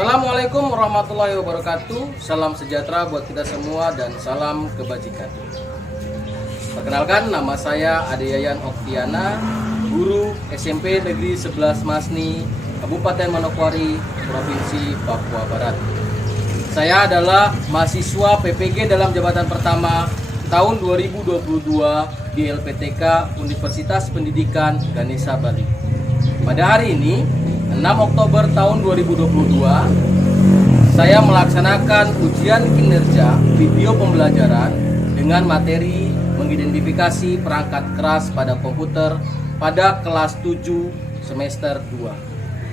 Assalamualaikum warahmatullahi wabarakatuh. Salam sejahtera buat kita semua dan salam kebajikan. Perkenalkan, nama saya Ade Yayan Oktiana, guru SMP Negeri 11 Masni, Kabupaten Manokwari, Provinsi Papua Barat. Saya adalah mahasiswa PPG dalam jabatan pertama tahun 2022 di LPTK Universitas Pendidikan Ganesha Bali. Pada hari ini, 6 Oktober tahun 2022, saya melaksanakan ujian kinerja video pembelajaran dengan materi mengidentifikasi perangkat keras pada komputer pada kelas 7 semester 2.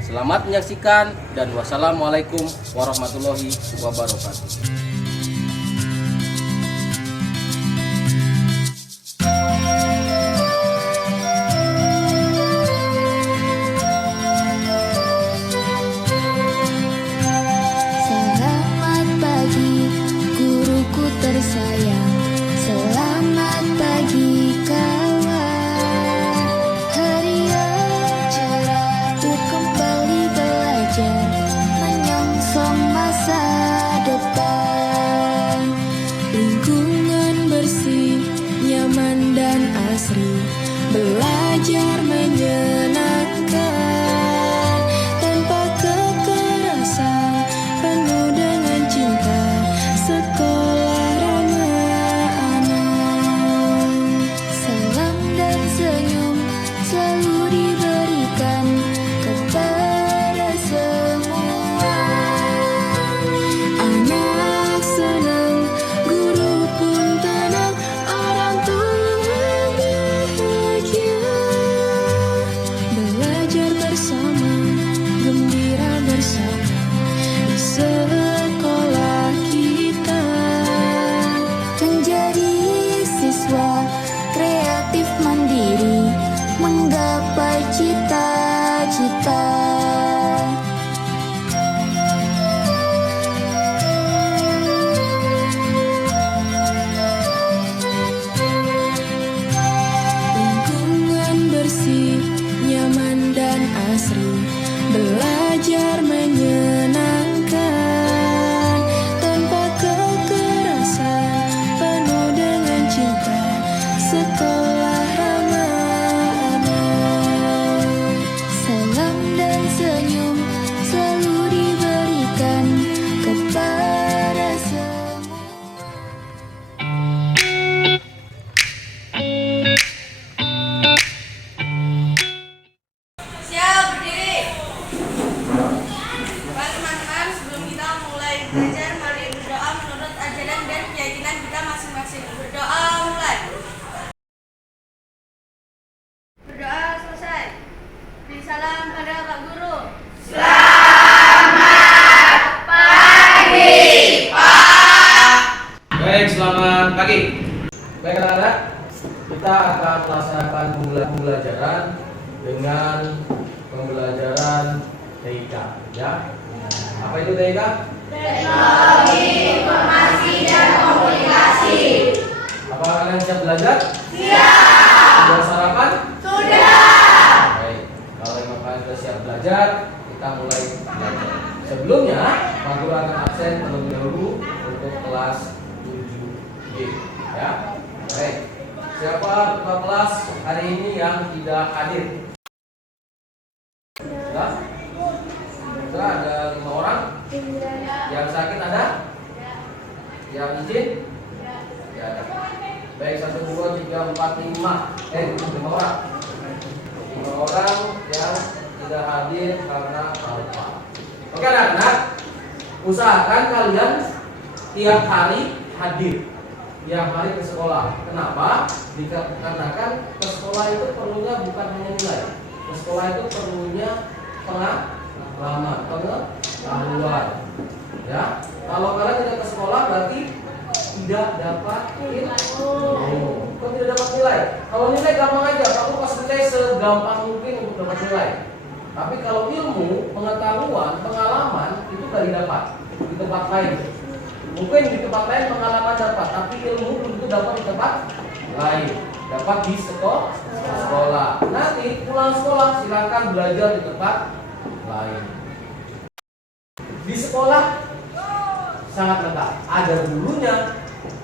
Selamat menyaksikan dan wassalamualaikum warahmatullahi wabarakatuh. Tersayang, selamat pagi kawan. Hari yang cerah untuk kembali belajar, menyongsong masa depan. Lingkungan bersih, nyaman dan asri, belajar menyenangkan tanpa kekerasan, penuh dengan cinta. Sekolah kreatif mandiri, menggapai cita-cita. Lingkungan bersih, nyaman dan asri, belajar menyenangkan tanpa kekerasan, penuh dengan cinta. Sekolah ramah aman, salam dan senyum selalu diberikan kepada semua. Siap, berdiri. Baik teman-teman, sebelum kita mulai belajar, mari berdoa menurut ajaran dan keyakinan kita masing-masing. Berdoa mulai. Berdoa selesai. Beri salam pada Pak Guru. Selamat pagi, Pak. Baik, selamat pagi. Baik anak-anak, kita akan melaksanakan pembelajaran dengan pembelajaran TIK, ya. Apa itu TIK? Teknologi Informasi dan Komunikasi. Apakah kalian siap belajar? Siap. Sudah sarapan? Sudah. Baik, kalau memang kalian sudah siap belajar, kita mulai belajar. Sebelumnya, Pak Guru akan absen terlebih dahulu untuk kelas 7G, ya. Baik, siapa ketua kelas hari ini yang tidak hadir? Sudah? Sudah, ada 5 orang. Yang sakit ada? Yang izin? Ya ada. Baik, 1, 2, 3, 4, 5. 5 orang. 5 orang yang tidak hadir karena lupa. Oke anak-anak, usahakan kalian tiap hari hadir, tiap hari ke sekolah. Kenapa? Dikarenakan ke sekolah itu perlunya bukan hanya nilai. Ke sekolah itu perlunya pengalaman, pengetahuan. Ya, kalau kalian tidak ke sekolah berarti tidak dapat ilmu. Kok tidak dapat nilai? Kalau nilai gampang aja, kamu pas nilai segampang mungkin untuk dapat nilai. Tapi kalau ilmu, pengetahuan, pengalaman itu gak didapat di tempat lain. Mungkin di tempat lain pengalaman dapat, tapi ilmu belum tentu dapat di tempat lain. Dapat di sekolah. Nanti pulang sekolah silakan belajar di tempat lain. di sekolah sangat lengkap. Ada gurunya,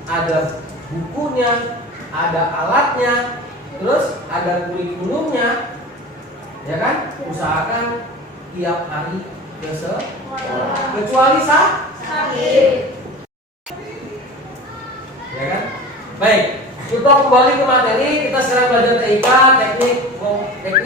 ada bukunya, ada alatnya, terus ada kurikulumnya, ya kan? Usahakan tiap hari ke sekolah, kecuali sakit, ya kan? Baik, kita kembali ke materi. Kita sekarang belajar TIK, teknik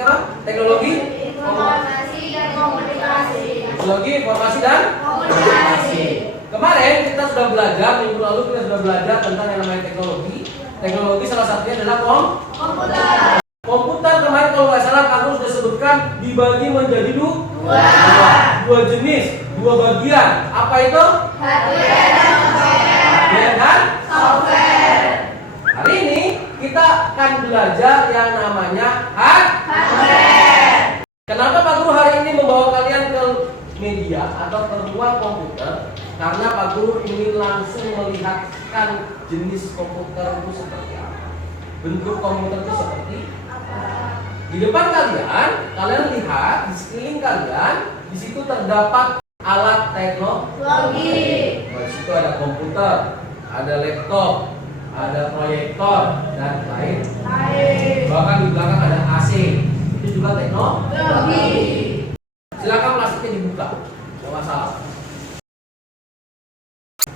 apa? Teknologi Informasi dan komunikasi. Teknologi informasi dan komunikasi. Kemarin kita sudah belajar, minggu lalu kita sudah belajar tentang yang namanya teknologi. Teknologi salah satunya adalah komputer. Komputer kemarin kalau nggak salah kamu sudah sebutkan dibagi menjadi dua jenis, dua bagian. Apa itu? Hardware dan software. Hardware dan Software. Hari ini kita akan belajar yang namanya Hardware. Kenapa Pak Guru hari ini membawa kalian ke media atau ke ruang komputer? Karena Pak Guru ingin langsung melihatkan jenis komputer itu seperti apa, bentuk komputer itu seperti apa. Di depan kalian lihat di sekeliling kalian, di situ terdapat alat teknologi. Di situ ada komputer, ada laptop, ada proyektor dan lain. Bahkan di belakang ada AC. Itu juga teknologi. Silakan plastiknya dibuka, nggak masalah.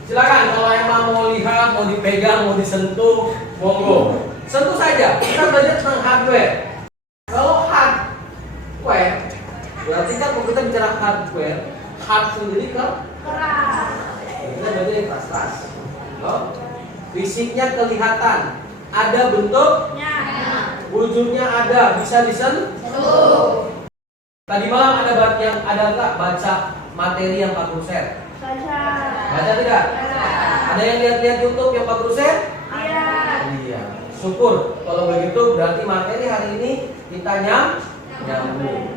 Silakan kalau emang mau lihat, mau dipegang, mau disentuh, monggo. Sentuh saja. Kita belajar tentang hardware. Kalau hardware, berarti kan kalau kita bicara hardware, hard sendiri kan Keras. kita belajar yang keras. Fisiknya kelihatan, ada bentuknya, wujudnya ada, bisa disentuh. Tadi malam ada nggak baca materi yang Pak Guru share? Baca tidak? Ada yang lihat YouTube yang Pak Guru share? Iya. Syukur. Kalau begitu berarti materi hari ini kita nyambung.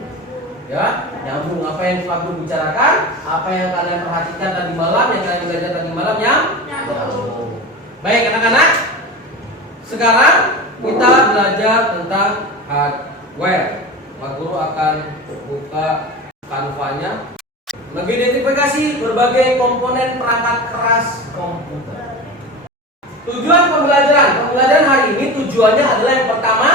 Ya, nyambung apa yang Pak Guru bicarakan, apa yang kalian perhatikan tadi malam, yang kalian belajar tadi malam nyambung. Baik anak-anak. Sekarang kita belajar tentang hardware. Pak Guru akan buka kanvanya, mengidentifikasi berbagai komponen perangkat keras komputer. Tujuan pembelajaran hari ini tujuannya adalah yang pertama,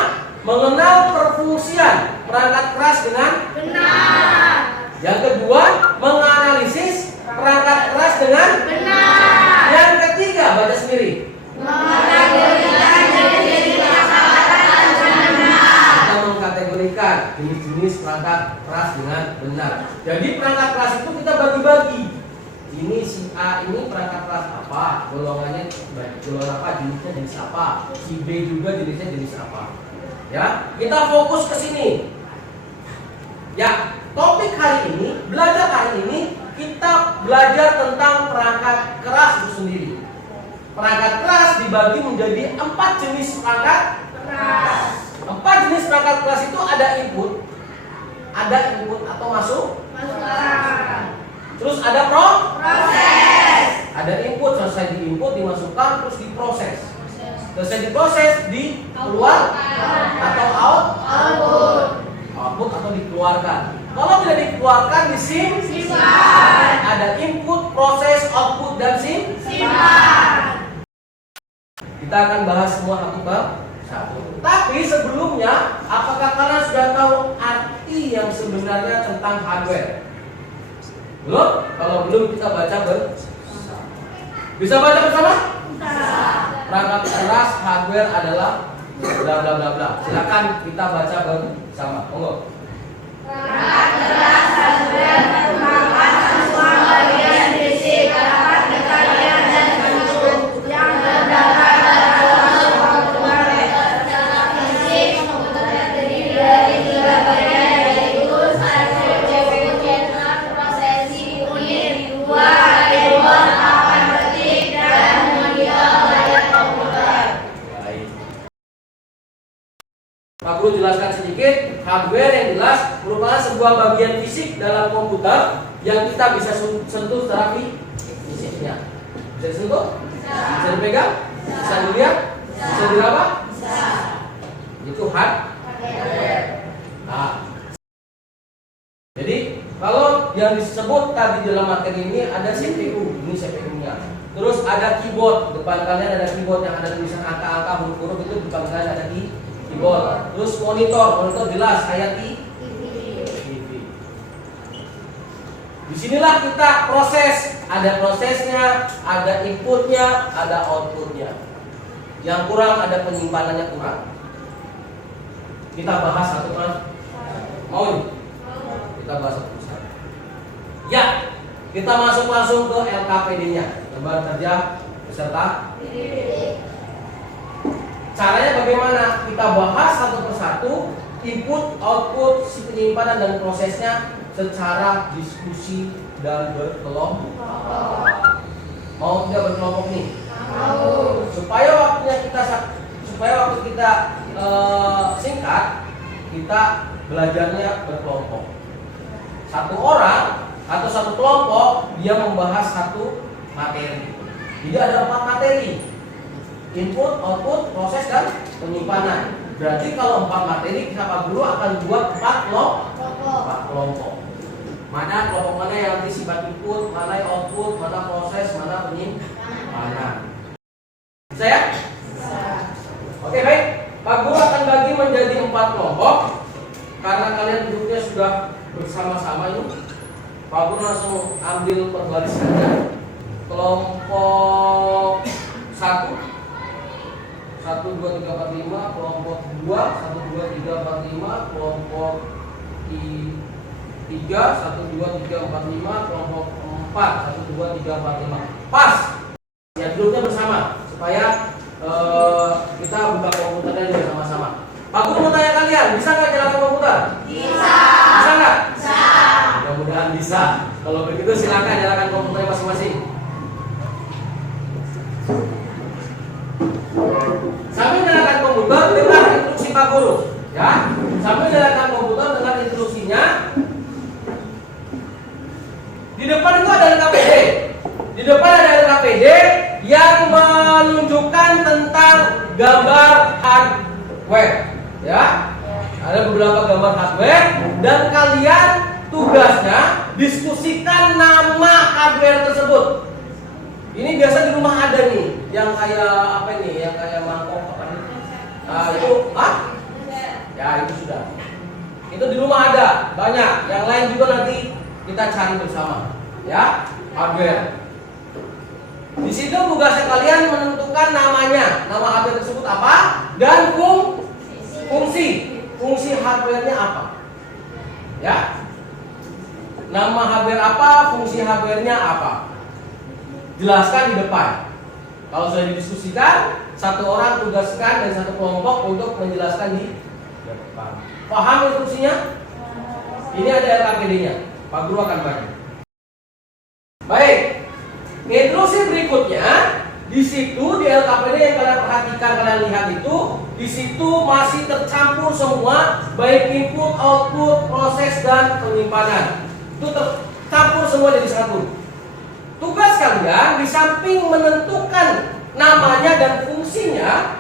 mengenal perfungsian perangkat keras dengan Benar. yang kedua, menganalisis perangkat keras dengan Benar. yang ketiga, baca sendiri. Kita mengkategorikan jenis-jenis perangkat keras dengan benar. Jadi perangkat keras itu kita bagi-bagi. Ini si A ini perangkat keras apa? Golongannya golongan apa? Jenisnya jenis apa? Si B juga jenisnya jenis apa? Ya, kita fokus ke sini. Ya, topik hari ini, belajar hari ini kita belajar tentang perangkat keras itu sendiri. Perangkat keras dibagi menjadi 4 jenis perangkat Keras. 4 jenis perangkat keras itu ada input atau masuk. Terus ada Proses. ada input, selesai diinput, dimasukkan, terus diproses. Selesai diproses, dikeluar atau output atau dikeluarkan. Kalau tidak dikeluarkan, disimpan. Ada input, proses, output, dan simpan. Kita akan bahas semua satu per satu. Tapi sebelumnya, apakah kalian sudah tahu arti yang sebenarnya tentang hardware? Belum? Kalau belum kita baca bersama. Bisa baca bersama? Perangkat keras hardware adalah bla bla bla bla. Silakan kita baca bersama. Monggo. Perangkat keras hardware merupakan semua bagian fisik, alat kekayaan dan bentuk yang terdapat dalam komputer. Secara fisik, komputer terdiri dari 3 bagian, yaitu 1 CPU, channel, prosesi, unit, 2 keyboard, papan ketik, dan 3 layar komputer. Baik. Pak Guru jelaskan sedikit. Hardware yang jelas merupakan sebuah bagian fisik dalam komputer yang kita bisa sentuh secara fisiknya. Bisa disentuh? Bisa dipegang? Bisa dilihat? Bisa diraba? Itu hardware. Nah, jadi kalau yang disebut kita di dalam materi ini ada CPU, ini CPU-nya. Terus ada keyboard, depan kalian ada keyboard yang ada tulisan angka-angka, huruf-huruf, itu depan kalian ada di keyboard. Terus monitor jelas kayak TV. Disinilah kita proses, ada prosesnya, ada inputnya, ada outputnya. Yang kurang ada penyimpanannya kurang. Kita bahas satu persatu. Mau? Kita bahas satu persatu. Ya, kita masuk langsung ke LKPD-nya. Lembaga kerja peserta. Caranya bagaimana? Kita bahas satu persatu, input, output, si penyimpanan dan prosesnya secara diskusi dan berkelompok. Mau tidak berkelompok nih? Mau. Supaya waktu kita singkat, kita belajarnya berkelompok. Satu orang atau satu kelompok dia membahas satu materi. Jadi ada 4 materi: input, output, proses dan penyimpanan. Berarti kalau 4 materi, Pak Guru akan buat 4 kelompok. Mana kelompok mana yang sifat input, mana yang output, mana proses, mana penyimpanan. Bisa ya? Oke, baik. Pak Guru akan bagi menjadi 4 kelompok. Karena kalian duduknya sudah bersama-sama ini, Pak Guru langsung ambil per baris saja. Kelompok 1 1, 2, 3, 4, 5. Kelompok 2 1, 2, 3, 4, 5. Kelompok 3 1, 2, 3, 4, 5. Kelompok 4 1, 2, 3, 4, 5. Pas. Ya, duduknya bersama supaya kita buka komputernya juga sama-sama. Pak Guru mau tanya kalian, bisa nggak nyalakan komputer? Bisa. Bisa nggak? Bisa. Mudah-mudahan bisa. Kalau begitu silakan nyalakan komputernya masing-masing. Sambil nyalakan komputer, dengar instruksi Pak Guru. Ya, sambil nyalakan komputer, dengar instruksinya. Di depan itu ada LKPD. Di depan ada LKPD yang menunjukkan tentang gambar hardware. Ya, ada beberapa gambar hardware dan kalian tugasnya diskusikan nama hardware tersebut. Ini biasa di rumah ada nih, yang kayak apa ini, yang kayak mangkok apa nih? Nah itu, ya itu sudah. Itu di rumah ada banyak. Yang lain juga nanti kita cari bersama. Ya, hardware. Di situ tugasnya kalian menentukan namanya, nama hardware tersebut apa dan fungsi hardware-nya apa. Ya, nama hardware apa, fungsi hardware-nya apa. Jelaskan di depan. Kalau sudah didiskusikan, satu orang tugaskan dan satu kelompok untuk menjelaskan di depan. Paham instruksinya? Ini ada LKPD-nya. Pak Guru akan bagi. Baik. Instruksi berikutnya, di situ di LKPD yang kalian perhatikan, kalian lihat itu, di situ masih tercampur semua, baik input, output, proses dan penyimpanan. Itu tercampur semua jadi satu. Tugas kalian di samping menentukan namanya dan fungsinya,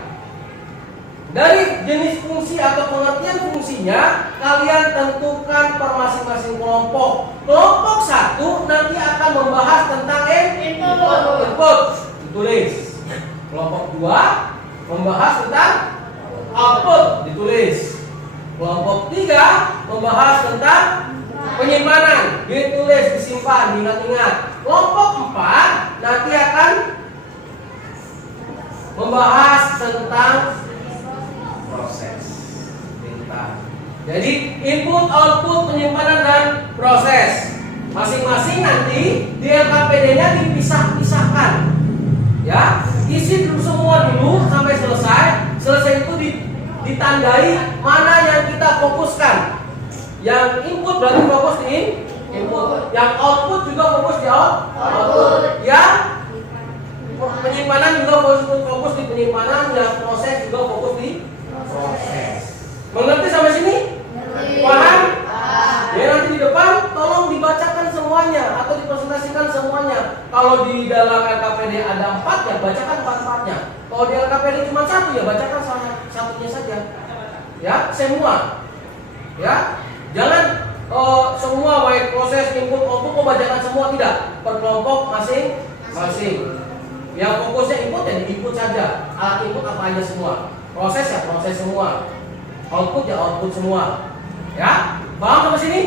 dari jenis fungsi atau pengertian fungsinya, kalian tentukan per masing-masing kelompok. Kelompok 1 nanti akan membahas tentang input, ditulis. Kelompok 2 membahas tentang output, ditulis. Kelompok 3 membahas tentang penyimpanan, ditulis, disimpan, diingat-ingat. Kelompok 4 nanti akan membahas tentang proses. Jadi input, output, penyimpanan dan proses. Masing-masing nanti di LKPD-nya dipisah-pisahkan. Ya, isi dulu semua dulu sampai selesai. Selesai itu ditandai mana yang kita fokuskan. Yang input berarti fokus di input. Yang output juga fokus di output. Yang penyimpanan juga fokus di penyimpanan. Yang proses juga fokus di proses. Mengerti sampai sini? Paham? Ya, nanti di depan tolong dibacakan semuanya atau dipresentasikan semuanya. Kalau di dalam LKPD ada 4 ya bacakan 4-4-nya. Kalau di LKPD cuma 1 ya bacakan satunya saja. Ya, semua. Ya, jangan semua baik proses input output membacakan semua, tidak, per kelompok masing-masing. Yang fokusnya input ya di input saja, alat input apa aja semua, proses ya proses semua, output ya output semua. Ya, paham sampai sini?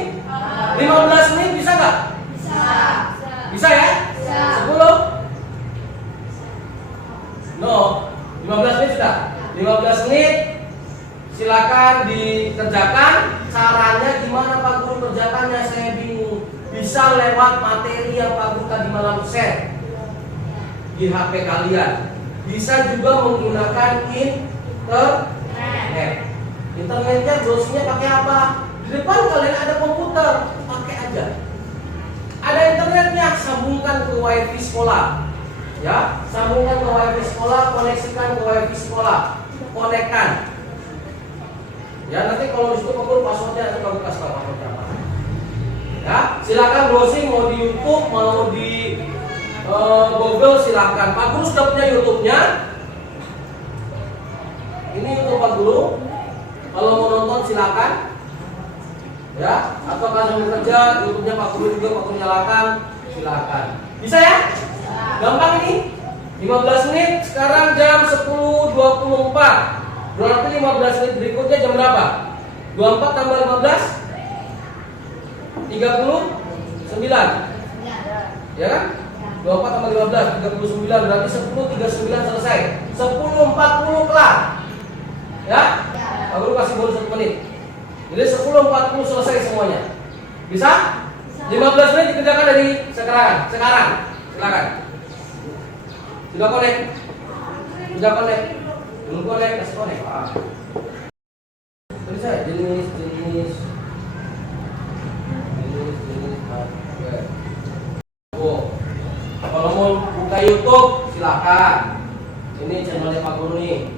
15 menit bisa nggak? Bisa ya? 10? No, 15 menit sudah. 15 menit silakan dikerjakan. Caranya gimana Pak Guru kerjakannya? Saya bingung. Bisa lewat materi yang Pak Guru tadi malam share di HP kalian. Bisa juga menggunakan internet. Internetnya browsingnya pakai apa? Di depan kalian ada komputer, pakai aja. Ada internetnya, sambungkan ke WiFi sekolah. Ya, sambungkan ke WiFi sekolah, koneksikan ke WiFi sekolah. Konekkan. Ya, nanti kalau disitu Pak passwordnya nanti Pak kasih tahu passwordnya apa. Ya, silakan browsing mau di YouTube, mau di Google silakan. Pak Guru sudah punya YouTube-nya. Ini YouTube Pak Guru. Kalau mau nonton silakan. Ya, atau kalau sambil kerja YouTube-nya Pak Guru juga Pak Guru nyalakan, silakan. Bisa ya? Gampang ini. 15 menit, sekarang jam 10.24. Berarti 15 menit berikutnya jam berapa? 24 tambah 15? 39. Ya kan? 24 tambah 15, 39. Berarti 10.39 selesai. 10.40 kelar. Ya? Pak Guru kasih bonus 1 menit. Jadi 10.40 selesai semuanya. Bisa? 15 menit dikerjakan dari sekarang. Silakan. Sudah connect? Belum connect, kasih connect. Tulis saya jenis hardware. Kalau mau buka YouTube silakan. Ini channelnya Pak Guru nih.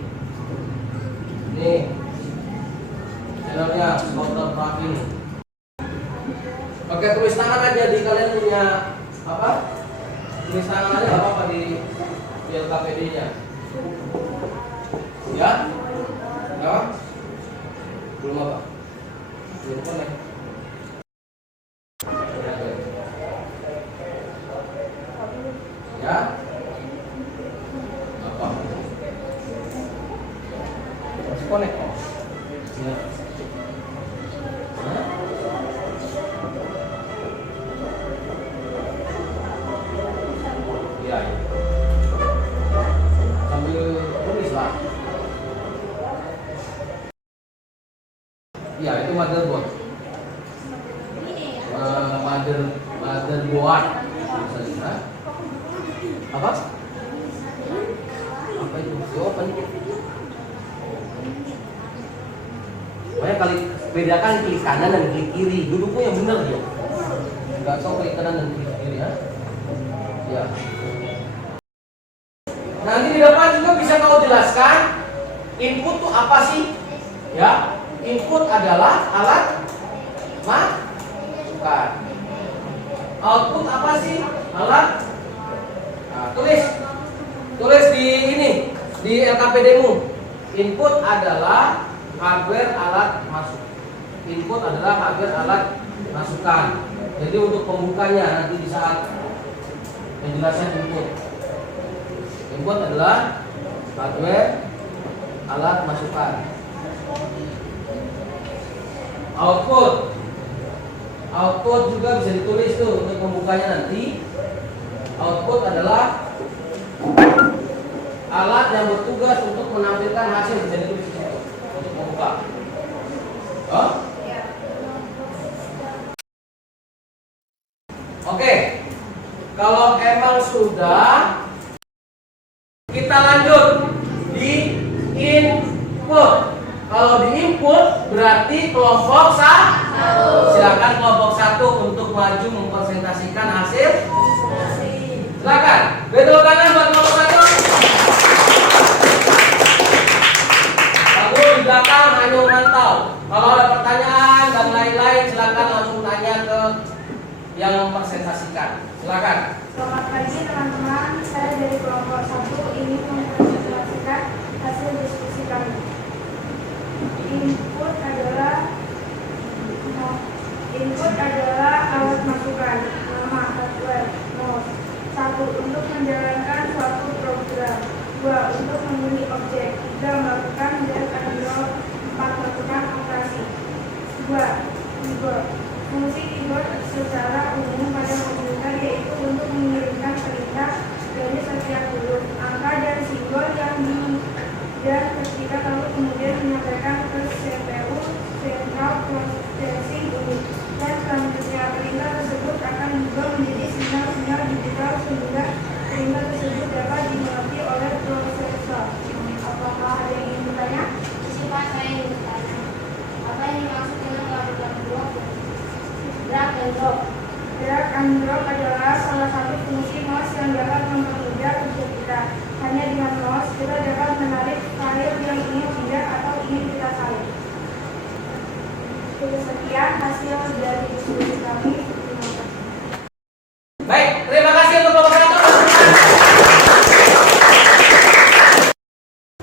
Nih channelnya Scouter Tracking. Oke, tulis tangan aja di kalian punya apa? Tulis tangan aja apa di LKPD-nya. Ya? Ya? Belum apa? Belum connect. Ya? Apa? Masih connect kok? Ya. Iya. Sambil tulis lah. Iya, itu motherboard. Motherboard. Apa? Apa itu? Open. Pokoknya kali bedakan klik kanan dan klik kiri. Duduknya yang benar ya. Enggak tahu klik kanan dan klik kiri ya. Ya. Nanti di depan juga bisa kau jelaskan input itu apa sih? Ya, input adalah alat masukan. Output apa sih? Alat. Nah, tulis di ini di LKPD-mu. Input adalah hardware alat masuk. Input adalah hardware alat masukan. Jadi untuk pembukanya nanti di saat penjelasan input. Input adalah hardware alat masukan. Output juga bisa ditulis tuh untuk pembukanya nanti. Output adalah alat yang bertugas untuk menampilkan hasil, bisa ditulis di situ untuk membuka. Oh? Oke. Kalau emang sudah, kita lanjut di input. Kalau di input berarti kelompok 1. Silakan kelompok 1 untuk maju mempresentasikan hasil. Silakan. Betul kanan buat kelompok 1. Aku di belakang hanya memantau. Kalau ada pertanyaan dan lain-lain silakan langsung tanya ke yang mempresentasikan. Silakan. Selamat pagi teman-teman, saya dari kelompok 1 ingin mempresentasikan hasil diskusi kami. Input Pak, saya ingin bertanya, apa yang dimaksud dengan melakukan blok? Drag and drop. Drag and drop adalah salah satu fungsi mouse yang dapat mempermudah kerja kita. Hanya dengan mouse kita dapat menarik file yang ingin pindah atau ingin kita salin. Sekian hasil dari diskusi kami. Terima kasih. Baik, terima kasih untuk kelompok 1.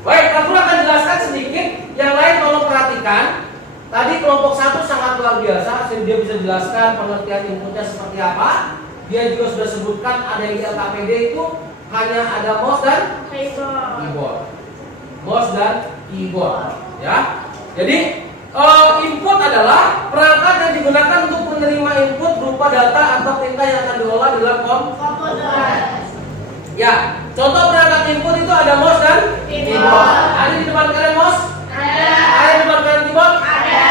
Baik, aku akan jelaskan sedikit. Yang lain tolong perhatikan. Tadi kelompok 1 sangat luar biasa. Dia bisa jelaskan pengertian inputnya seperti apa. Dia juga sudah sebutkan ada yang di LKPD itu hanya ada mouse dan keyboard. Mouse dan keyboard, ya. Jadi input adalah perangkat yang digunakan untuk menerima input berupa data atau perintah yang akan diolah dalam komputer. Ya, contoh perangkat input itu ada mouse dan keyboard. Ada di depan kalian mouse? Ada. Ada di depan kalian keyboard? Ada.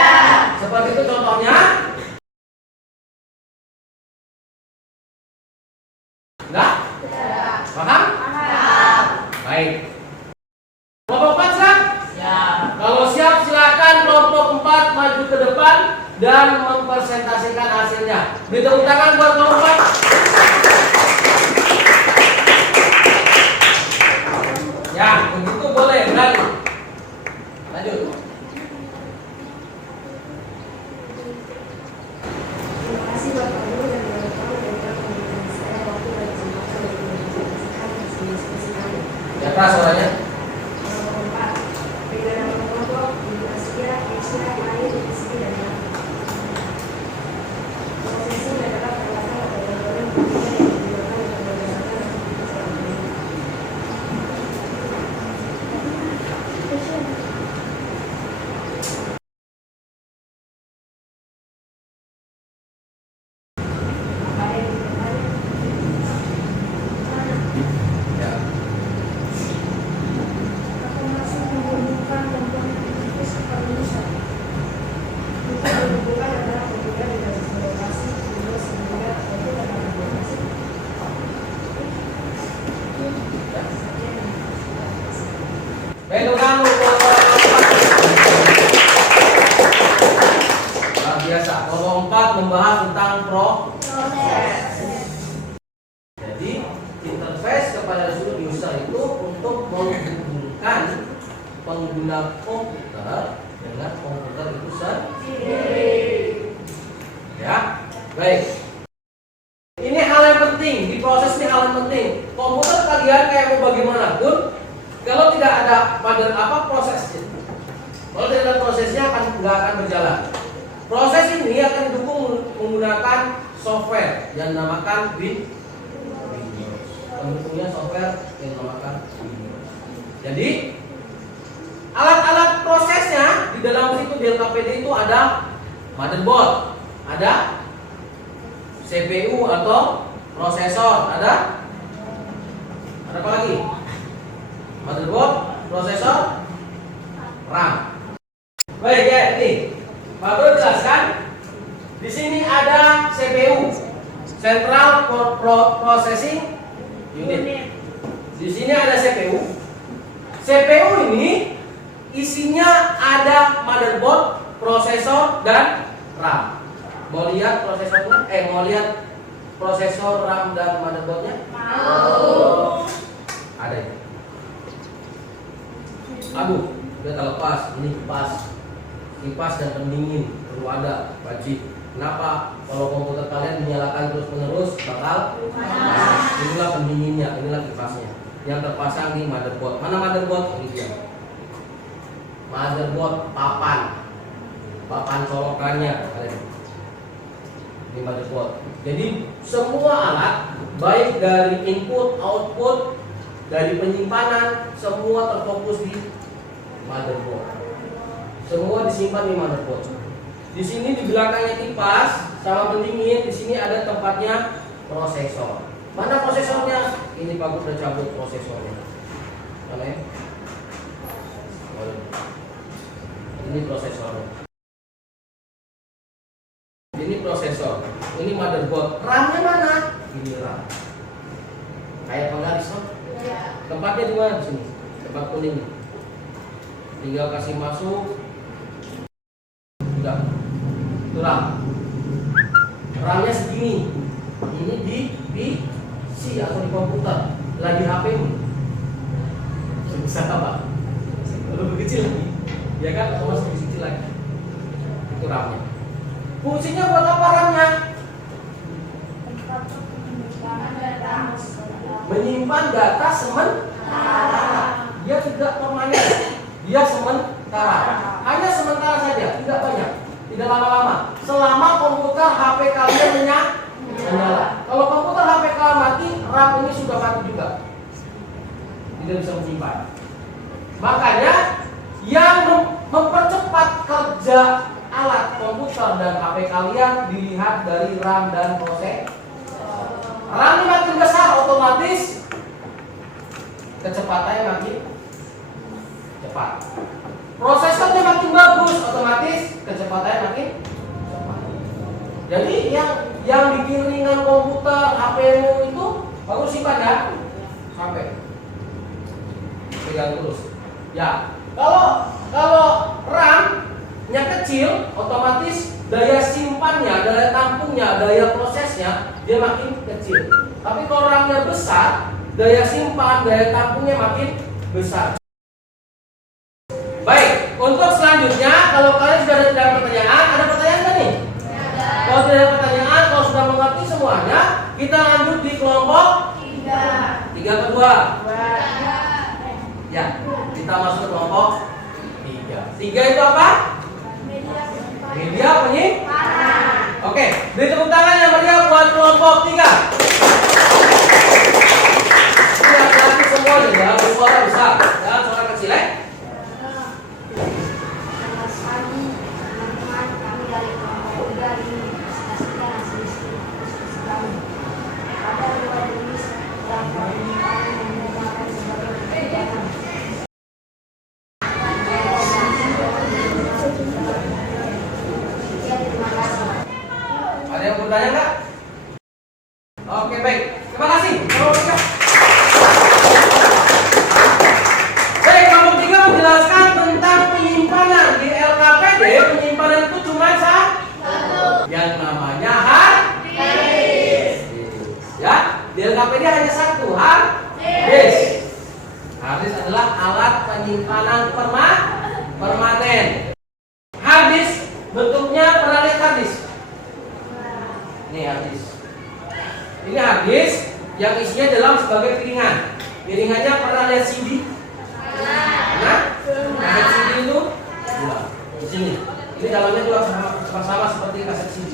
Seperti itu contohnya. Enggak? Paham? Paham. Baik. Kelompok 4 siap? Siap. Kalau siap silakan kelompok 4 maju ke depan dan mempresentasikan hasilnya. Beri tepuk tangan buat kelompok 4. Ya, begitu boleh, berani. Lanjut. Terima kasih Bapak Guru dan Bapak Guru telah memberikan saya waktu dan kesempatan untuk menjelaskan hasil diskusi kami. Ya, keras suaranya. Kelompok 4, perbedaan kelompok, Indonesia, Asia, lain, isi dan yang. Prosesi adalah peralatan atau metode berbeda yang digunakan untuk berdasarkan aktivitas orang lain. Apa yang dikatakan? Ya. Aku masih menghubungkan tentang aktivitas kepenulisan. Itu dihubungkan adalah berbeda dengan sistem lokasi, Windows, sehingga itu adalah lokasi. Baik, kamu luar biasa. Kelompok 4 membahas tentang proses. Jadi interface kepada seluruh user itu untuk menghubungkan pengguna komputer dengan komputer itu sendiri. Ya, baik. Ini hal yang penting di proses ini, hal yang penting. Komputer kalian kayak mau bagaimanapun, kalau tidak ada pada prosesnya, kalau tidak ada prosesnya nggak akan berjalan. Proses ini akan didukung menggunakan software yang dinamakan Windows. Pendukungnya software yang dinamakan Windows. Jadi alat-alat prosesnya di dalam situ di LKPD itu ada motherboard, ada CPU atau prosesor, ada apa lagi? Motherboard, prosesor, RAM. Baik ya, ini Pak Bro jelaskan. Di sini ada CPU, Central Processing Unit. Di sini ada CPU. CPU ini isinya ada motherboard, prosesor dan RAM. Mau lihat prosesornya? Mau lihat prosesor, RAM dan motherboardnya? Mau. Ada itu. Aduh, udah terlepas. Ini kipas dan pendingin perlu ada, wajib. Kenapa? Kalau komputer kalian dinyalakan terus-menerus bakal panas. Inilah pendinginnya, inilah kipasnya yang terpasang di motherboard. Mana motherboard? Ini dia. Motherboard papan colokannya kalian. Ini motherboard. Jadi semua alat baik dari input, output, dari penyimpanan semua terfokus di motherboard. Semua disimpan di motherboard. Di sini di belakangnya kipas sama pendingin, di sini ada tempatnya prosesor. Mana prosesornya? Ini Pak Gus udah cabut prosesornya. Mana ya? Ini prosesornya. Ini prosesor. Ini motherboard. RAM-nya mana? Ini RAM. Kayak penggaris, no? Tempatnya di mana di sini? Tempat kuning. tinggal kasih masuk. Sudah. Itulah. RAM-nya segini. Ini di PC atau di komputer. Lah di HP ini. Bisa apa? Lebih kecil lagi. Ya kan? Atau masih lebih kecil lagi. Itu RAM-nya. Fungsinya buat apa RAM-nya? Menyimpan data sementara. Dia tidak permanen. Dia sementara. Hanya sementara saja, tidak banyak. Tidak lama-lama. Selama komputer HP kalian menyala. Kalau komputer HP kalian mati, RAM ini sudah mati juga. Tidak bisa menyimpan. Makanya yang mempercepat kerja alat komputer dan HP kalian dilihat dari RAM dan prosesor. RAM makin besar, otomatis kecepatannya makin cepat. Prosesornya makin bagus, otomatis kecepatannya makin cepat. Jadi yang bikin ringan komputer, HP-mu itu baru simpan ya, sampai pegang terus. Ya, kalau RAM-nya kecil, otomatis daya simpannya, daya tampungnya, daya prosesnya dia makin kecil. Tapi kalau RAM-nya besar, daya simpan, daya tampungnya makin besar. Baik, untuk selanjutnya kalau kalian sudah ada pertanyaan, ada pertanyaan nggak nih? Kalau tidak ada pertanyaan, kalau sudah mengerti semuanya, kita lanjut di kelompok 3 kedua. Ya, kita masuk ke kelompok 3. 3 itu apa? Media penyimpanan. Oke, beri tepuk tangan yang meriah buat kelompok 3. Ini laki-laki semua nih, ya, suara besar, jangan suara kecil ya. Selamat pagi teman-teman, kami dari kelompok 3 ini presentasikan hasil diskusi kami. Ada 2 jenis yang penyimpanan yang digunakan sebagai penyimpanan. Ada yang bertanya nggak? Oke, baik. Terima kasih. Baik, kelompok 3 menjelaskan tentang penyimpanan. Di LKPD penyimpanan itu cuma satu, yang namanya hard disk. Ya, di LKPD hanya satu, hard disk. Hard disk adalah alat penyimpanan permanen. Hard disk bentuknya, pernah lihat hard disk? Ini hard disk. Ini hard disk yang isinya dalam sebagai piringan. Piringannya pernah lihat CD? Nah, kaset CD itu di sini. Ini dalamnya juga sama seperti kaset CD.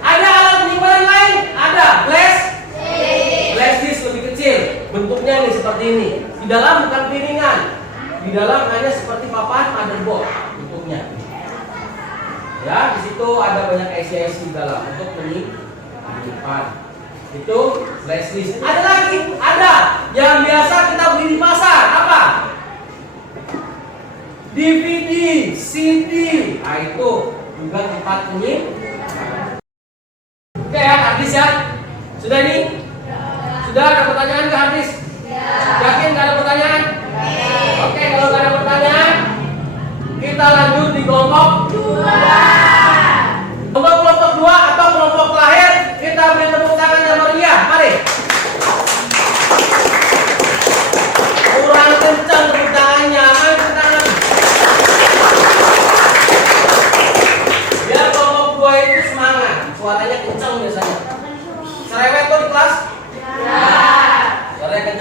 Ada alat penyimpanan lain? Ada. Flash disk lebih kecil. Bentuknya nih seperti ini. Di dalam bukan piringan. Di dalam hanya seperti papan motherboard bentuknya. Ya, di situ ada banyak IC di dalam untuk menyimpan. Itu flash disk. Ada lagi, ada yang biasa kita beli di pasar. Apa? DVD, CD. Nah, itu juga tempat penyimpanan. Oke ya, hard disk ya. Sudah ini? Sudah ada pertanyaan ke hard disk? Yakin gak ada pertanyaan? Oke, kalau gak ada pertanyaan, kita lanjut di kelompok 2. Untuk kelompok 2 atau kelompok terakhir, kita beri tepuk tangan yang meriah. Mari. Kurang kencang tepuk tangannya, main tepuk tangan. Biar kelompok 2 itu semangat, suaranya kencang biasanya. Cerewet tuh di kelas? Ya. Suaranya kencang.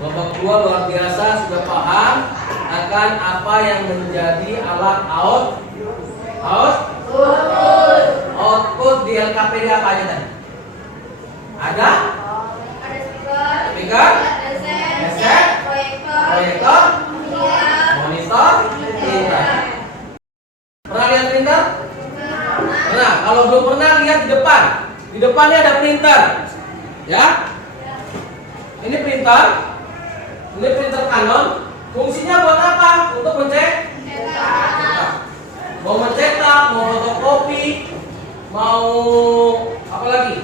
Kelompok kedua luar biasa sudah paham akan apa yang menjadi alat output di LKPD apa aja tadi? Ada speaker, headset, proyektor, monitor, printer. Pernah lihat printer? Pernah. Kalau belum pernah, lihat di depan. Di depannya ada printer. Ya. Ini printer. Ini printer Canon. Fungsinya buat apa? Untuk mencetak. Mau mencetak, mau fotokopi, mau apa lagi?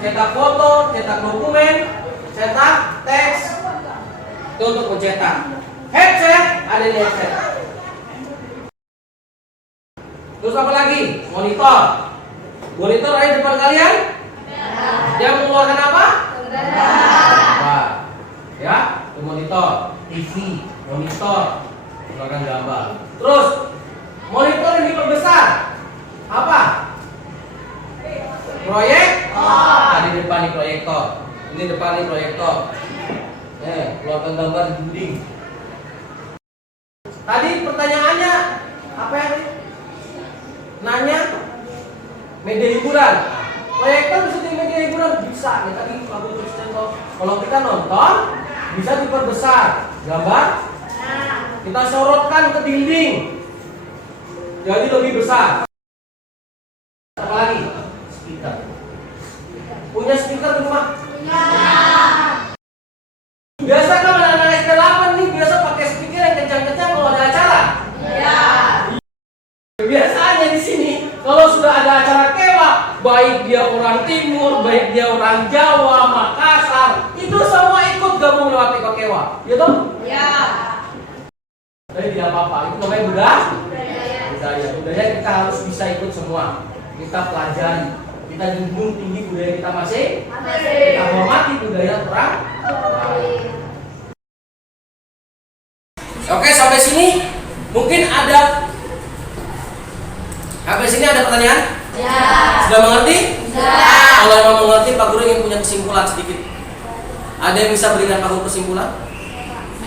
Cetak foto, cetak dokumen, cetak teks. Itu untuk mencetak. Headset, ada di headset. Terus apa lagi? Monitor. Monitor ada di depan kalian? Dia mengeluarkan apa? Gambar. Ya, itu monitor. TV, monitor, mengeluarkan gambar. Terus monitor yang diperbesar. Apa? Proyektor. Ada di depan nih proyektor. Ini depan nih proyektor. Keluarkan gambar di dinding. Tadi pertanyaannya apa ya? Nanya media hiburan. Proyektor bisa jadi media hiburan? Bisa. Nih tadi aku tulis contoh. Kalau kita nonton bisa diperbesar gambar. Kita sorotkan ke dinding. Jadi lebih besar. Apa lagi? Speaker. Punya speaker di rumah? Punya. Biasa kan anak-anak SD8 nih biasa pakai speaker yang kencang-kencang kalau ada acara. Iya. Biasanya di sini kalau sudah ada acara kewa, baik dia orang timur, baik dia orang Jawa, Makassar, itu semua ikut gabung lewat kewa. Ya toh? Iya. Tapi tidak apa-apa, itu namanya budaya kita harus bisa ikut semua. Kita pelajari, kita junjung tinggi budaya kita masing. Kita hormati budaya orang. Oke, sampai sini mungkin ada. Sampai sini ada pertanyaan? Ya. Sudah mengerti? Ya. Kalau memang mengerti, Pak Guru ingin punya kesimpulan sedikit. Ada yang bisa berikan Pak Guru kesimpulan?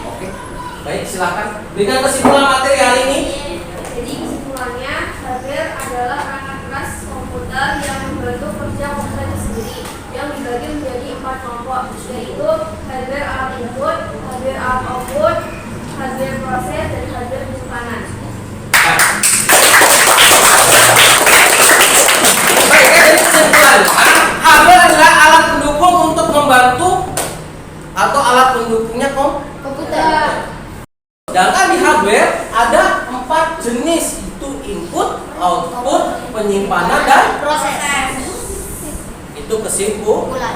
Oke, baik, silakan berikan kesimpulan materi hari ini. Jadi kesimpulannya, hardware adalah perangkat keras komputer yang membantu kerja komputer itu sendiri, yang dibagi menjadi 4 kelompok, yaitu hardware alat input, hardware alat output, hardware proses, dan hardware penyimpanan. Baik, jadi kesimpulan, hardware adalah alat pendukung untuk membantu atau alat pendukungnya komputer. Sedangkan di hardware ada 4 jenis, itu input, output, penyimpanan, dan Proses. itu kesimpulan.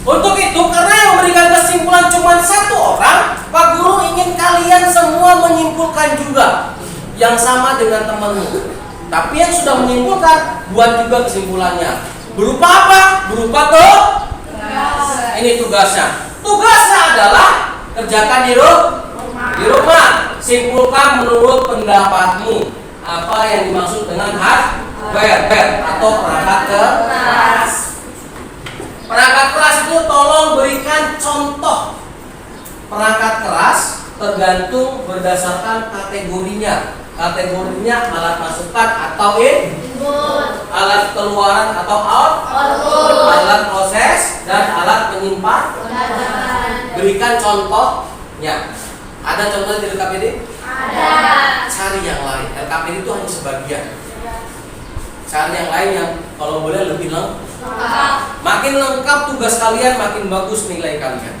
Untuk itu, karena yang memberikan kesimpulan cuma 1 orang, Pak Guru ingin kalian semua menyimpulkan juga yang sama dengan temanmu. Tapi yang sudah menyimpulkan, buat juga kesimpulannya. Berupa apa? Berupa tugas. Ini tugasnya. Tugasnya adalah kerjakan di rumah. Simpulkan menurut pendapatmu apa yang dimaksud dengan hardware atau perangkat keras. Perangkat keras itu tolong berikan contoh perangkat keras tergantung berdasarkan kategorinya. Kategorinya alat masukan atau input, alat keluaran atau output, alat proses, dan alat penyimpanan. Berikan contohnya. Ada contohnya di LKPD? Ada. Cari yang lain. LKPD itu hanya sebagian. Cari yang lain yang kalau boleh lebih lengkap. Makin lengkap tugas kalian, makin bagus nilai kalian.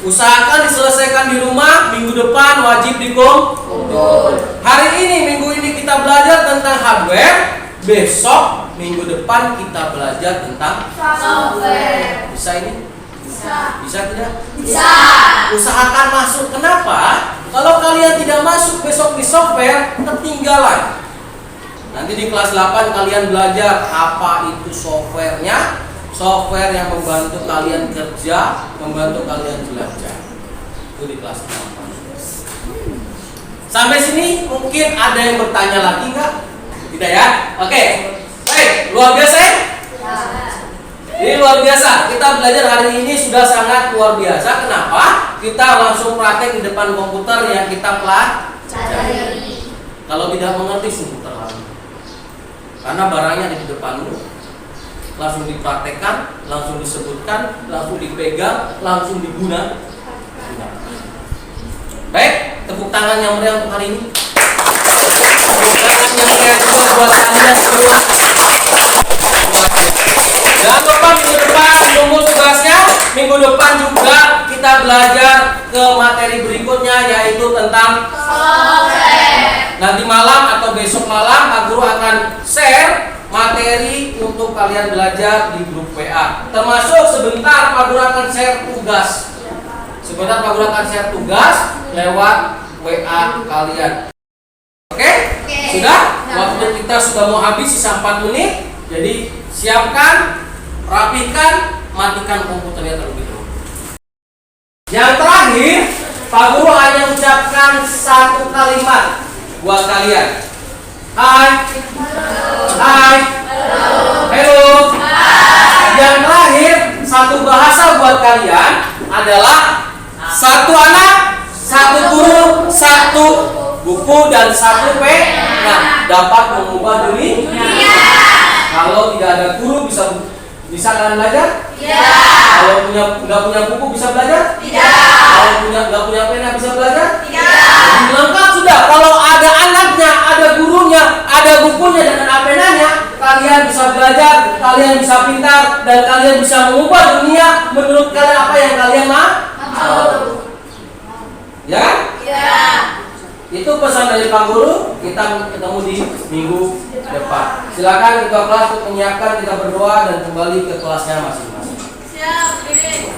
Usahakan diselesaikan di rumah. Minggu depan wajib dikumpul. Hari ini, minggu ini kita belajar tentang hardware. Besok, minggu depan kita belajar tentang software. Bisa ini? Bisa tidak? Bisa. Usahakan masuk. Kenapa? Kalau kalian tidak masuk besok di software, ketinggalan. Nanti di kelas 8 kalian belajar apa itu softwarenya. Software yang membantu kalian kerja, membantu kalian belajar. Itu di kelas 8. Sampai sini mungkin ada yang bertanya lagi nggak? Tidak ya? Oke. Baik, luar biasa ya? Ini luar biasa. Kita belajar hari ini sudah sangat luar biasa. Kenapa? Kita langsung praktek di depan komputer yang kita pelajari. Kalau tidak mengerti sungguh terlalu. Karena barangnya ada di depanmu. Langsung dipraktekkan, langsung disebutkan, langsung dipegang, langsung digunakan. Baik, tepuk tangan yang meriah untuk hari ini. Tepuk tangan yang meriah juga buat kalian semua. Jangan lupa minggu depan tunggu tugasnya. Minggu depan juga kita belajar ke materi berikutnya, yaitu tentang software. Nanti malam atau besok malam Pak Guru akan share materi untuk kalian belajar di grup WA. Termasuk sebentar Pak Guru akan share tugas. Sebentar Pak Guru akan share tugas lewat WA kalian. Oke? Sudah? Waktu kita sudah mau habis, sisa 4 menit. Jadi siapkan, rapikan, matikan komputernya terlebih dahulu. Yang terakhir, Pak Guru hanya ucapkan satu kalimat buat kalian. Hai. Hai. Hello. Yang terakhir, satu bahasa buat kalian adalah satu anak, satu guru, satu buku, dan satu pena dapat mengubah dunia. Kalau tidak ada guru bisa kalian belajar? Tidak. Kalau nggak punya buku bisa belajar? Tidak. Kalau nggak punya pena bisa belajar? Tidak. Lengkap sudah. Kalau ada anaknya, ada gurunya, ada bukunya dan ada penanya, kalian bisa belajar, kalian bisa pintar, dan kalian bisa mengubah dunia menurut kalian apa yang kalian mau. Ya kan? Ya. Itu pesan dari Pak Guru. Kita ketemu di minggu depan. Silakan ketua kelas untuk menyiapkan, kita berdoa dan kembali ke kelasnya masing-masing. Siap, berdiri.